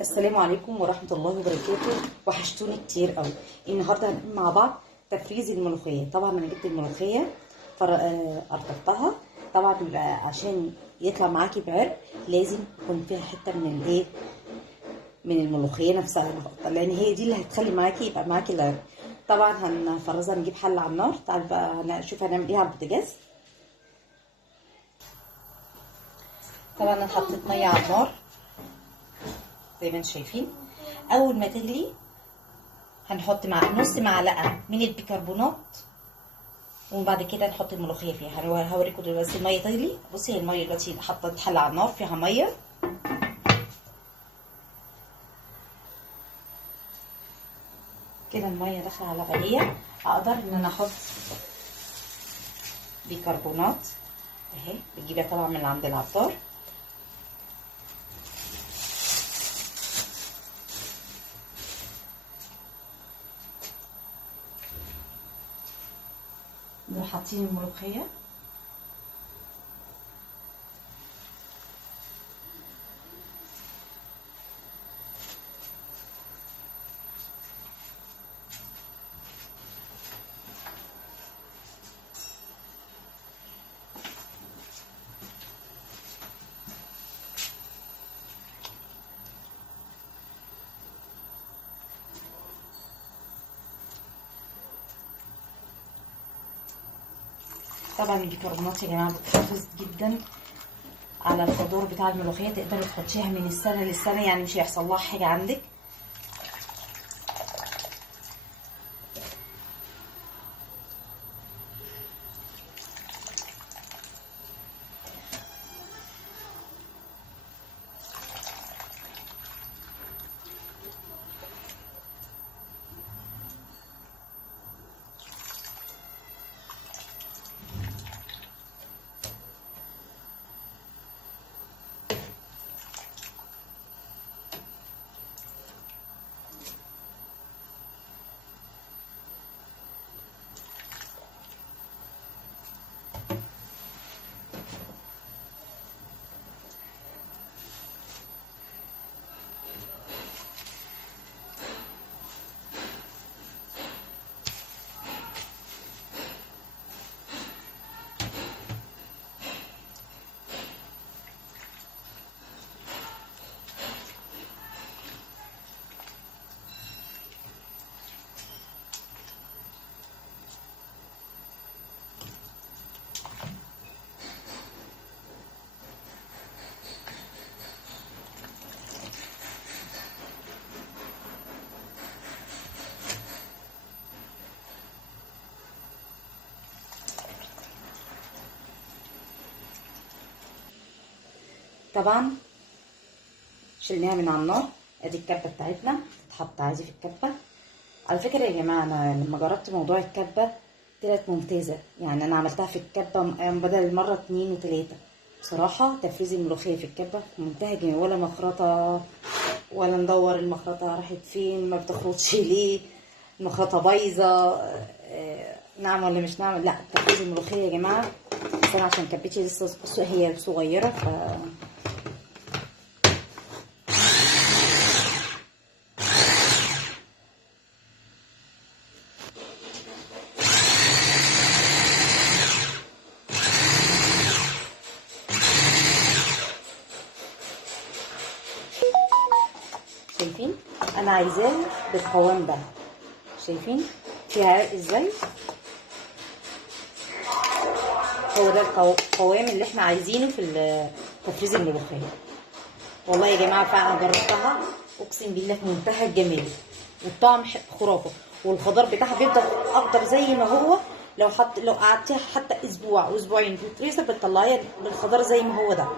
السلام عليكم ورحمة الله وبركاته. وحشتوني كتير قوي. النهارده هنقوم مع بعض تفريز الملوخية. طبعا انا جبت الملوخية قرطفتها. طبعا عشان يطلع معاكي بعرق لازم يكون فيها حتة من الملوخية نفسها، لان هي دي اللي هتخلي معاكي يبقى معاكي العرق. طبعا هنفرزها، نجيب حلة على النار. تعال بقى هنشوف هنعمل ايه على البوتاجاز. طبعا انا حطيت مية على النار زي ما انتم شايفين. اول ما تغلي هنحط نص معلقه من البيكربونات، وبعد كده نحط الملوخيه فيها. هوريكم دلوقتي الميه تغلي. بصي، هي الميه دلوقتي حطيت حله على النار فيها ميه. كده الميه داخله على غليه. اقدر ان انا احط بيكربونات اهي، بتجيبها طبعا من عند العطار. نروح حاطين الملوخيه. طبعا البيكربونات يا جماعه بتحافظ جدا على الخضار بتاع الملوخيه، تقدري تحطيها من السنه للسنه، يعني مش هيحصل لها حاجه عندك. طبعا شلناها من على النار. ادي الكبه بتاعتنا تتحط عادي في الكبه. على فكره يا جماعه، انا لما جربت موضوع الكبه طلعت ممتازه، يعني انا عملتها في الكبه بدل المره 2 و3. بصراحه تفريز الملوخيه في الكبه منتهى جميل، ولا مخرطه ولا ندور المخرطه راحت فين، ما بتخرطش ليه، المخرطه بايظه، نعم ولا مش نعم. لا، تفريز الملوخيه يا جماعه. بس انا عشان كبتي لسه هي صغيره شايفين انا عايزاه بالقوام ده. شايفين فيها عرق ازاي؟ هو ده القوام اللي احنا عايزينه في تفريز الملوخيه. والله يا جماعه فعلا جربتها، اقسم بالله في منتهى الجمال، والطعم خرافه، والخضار بتاعها بيفضل اخضر زي ما هو. لو قعدتيها حتى اسبوع اسبوعين في الفريزر بتطلعيها بالخضار زي ما هو ده.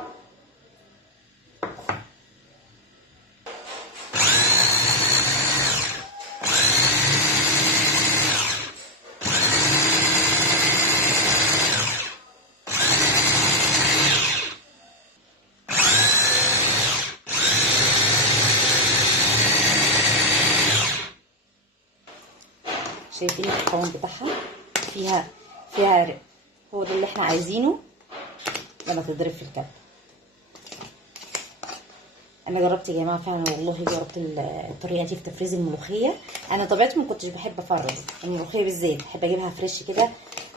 شايفين القوام بتاعها؟ فيها عرق. هو ده اللي احنا عايزينه لما تضرب في الكبة. انا جربت يا جماعه فعلا والله، جربت الطريقه دي في تفريز الملوخيه. انا طبيعتي ما كنتش بحب افرز الملوخيه بالزيت، بحب اجيبها فريش كده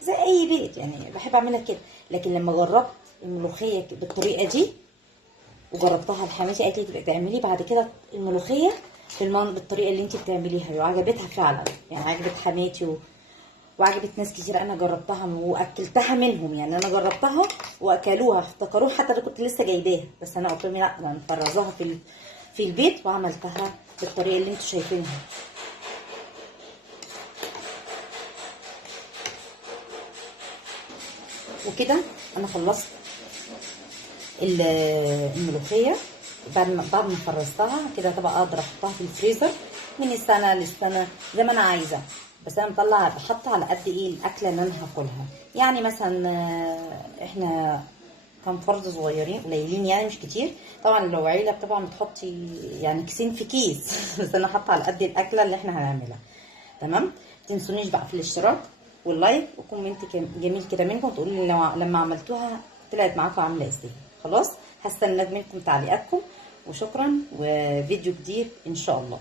زي اي بيت يعني، بحب اعملها كده. لكن لما جربت الملوخيه بالطريقه دي وجربتها لحماتي، قالت لي تبقى تعملي بعد كده الملوخيه بالطريقه اللي انت بتعمليها، وعجبتها فعلا يعني، عجبت حماتي وعجبت ناس كتير. انا جربتها واكلتها منهم يعني، انا جربتها واكلوها افتكروه حتى انا كنت لسه جايباها، بس انا قلت لهم لا انا مفرزاها في البيت وعملتها بالطريقه اللي انتوا شايفينها. وكده انا خلصت الملوخيه. بعد ما فرزتها كده طبعا اقدر احطها في الفريزر من السنه للسنه زي ما انا عايزه. بس انا بطلع بحط على قد ايه الاكله اللي انا هاكلها. يعني مثلا احنا كام فرد صغيرين قليلين يعني مش كتير. طبعا لو عيله طبعا بتحطي يعني كيسين في كيس بس انا حاطه على قد الاكله اللي احنا هنعملها. تمام. متنسونيش بقى في الاشتراك واللايك وكومنت جميل كده منكم، تقولوا لي لما عملتوها طلعت معاكم عامله ازاي. خلاص، هستنى منكم تعليقاتكم، وشكرا، وفيديو جديد ان شاء الله.